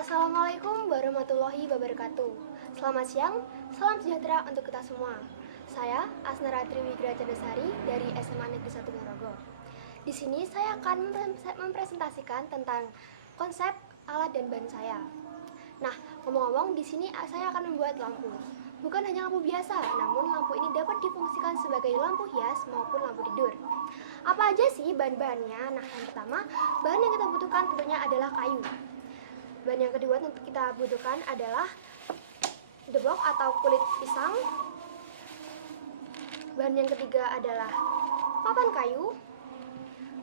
Assalamualaikum warahmatullahi wabarakatuh. Selamat siang, salam sejahtera untuk kita semua. Saya Asnara Triwigra Candasari dari SMA Negeri 1 Ponorogo. Di sini saya akan mempresentasikan tentang konsep, alat dan bahan saya. Nah, ngomong-ngomong, di sini saya akan membuat lampu. Bukan hanya lampu biasa, namun lampu ini dapat difungsikan sebagai lampu hias maupun lampu tidur. Apa aja sih bahan-bahannya? Nah, yang pertama, bahan yang kita butuhkan tentunya adalah kayu. Bahan yang kedua yang kita butuhkan adalah deblok atau kulit pisang. Bahan yang ketiga adalah papan kayu.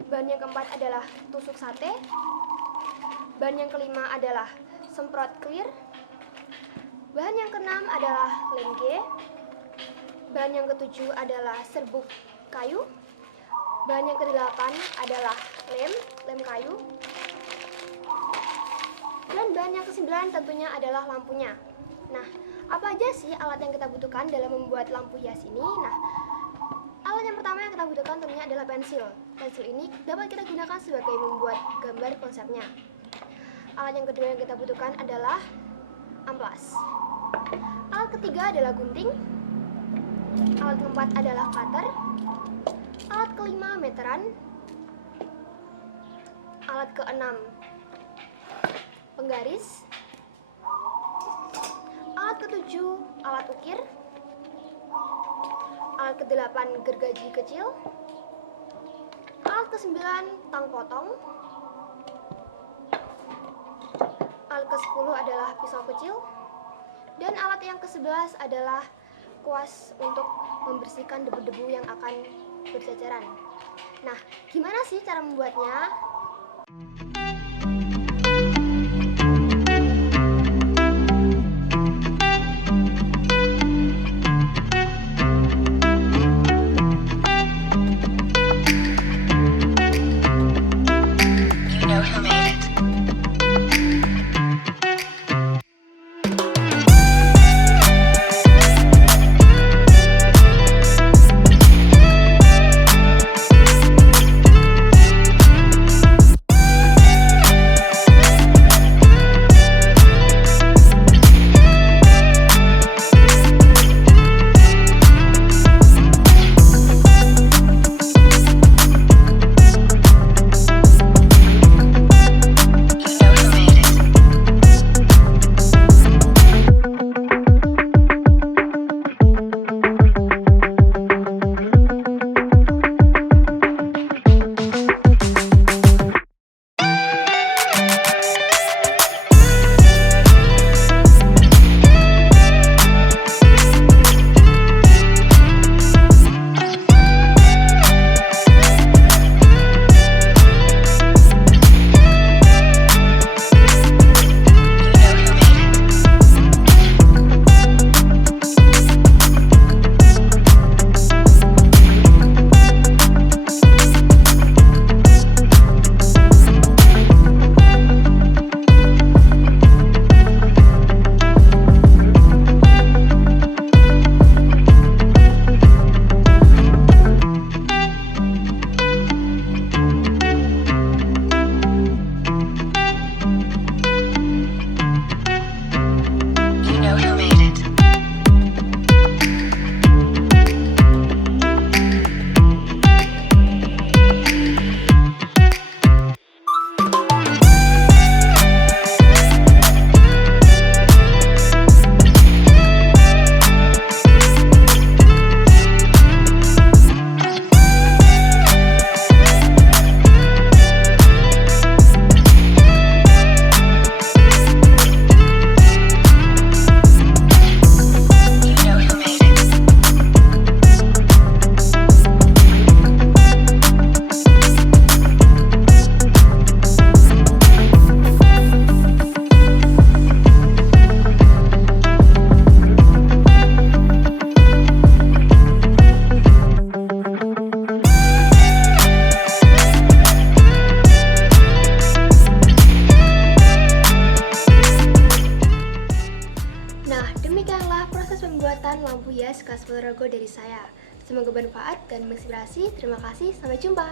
Bahan yang keempat adalah tusuk sate. Bahan yang kelima adalah semprot clear. Bahan yang keenam adalah lem G. Bahan yang ketujuh adalah serbuk kayu. Bahan yang kedelapan adalah lem kayu. Dan bahan yang kesembilan tentunya adalah lampunya. Nah, apa aja sih alat yang kita butuhkan dalam membuat lampu hias ini? Nah, alat yang pertama yang kita butuhkan tentunya adalah pensil. Pensil ini dapat kita gunakan sebagai membuat gambar konsepnya. Alat yang kedua yang kita butuhkan adalah amplas. Alat ketiga adalah gunting. Alat keempat adalah cutter. Alat kelima meteran. Alat keenam penggaris. Alat ketujuh alat ukir. Alat kedelapan gergaji kecil. Alat kesembilan tang potong. Alat ke-10 adalah pisau kecil. Dan alat yang ke-11 adalah kuas untuk membersihkan debu-debu yang akan berceceran. Nah, gimana sih cara membuatnya? Demikianlah proses pembuatan lampu hias khas Ponorogo dari saya. Semoga bermanfaat dan menginspirasi. Terima kasih, sampai jumpa.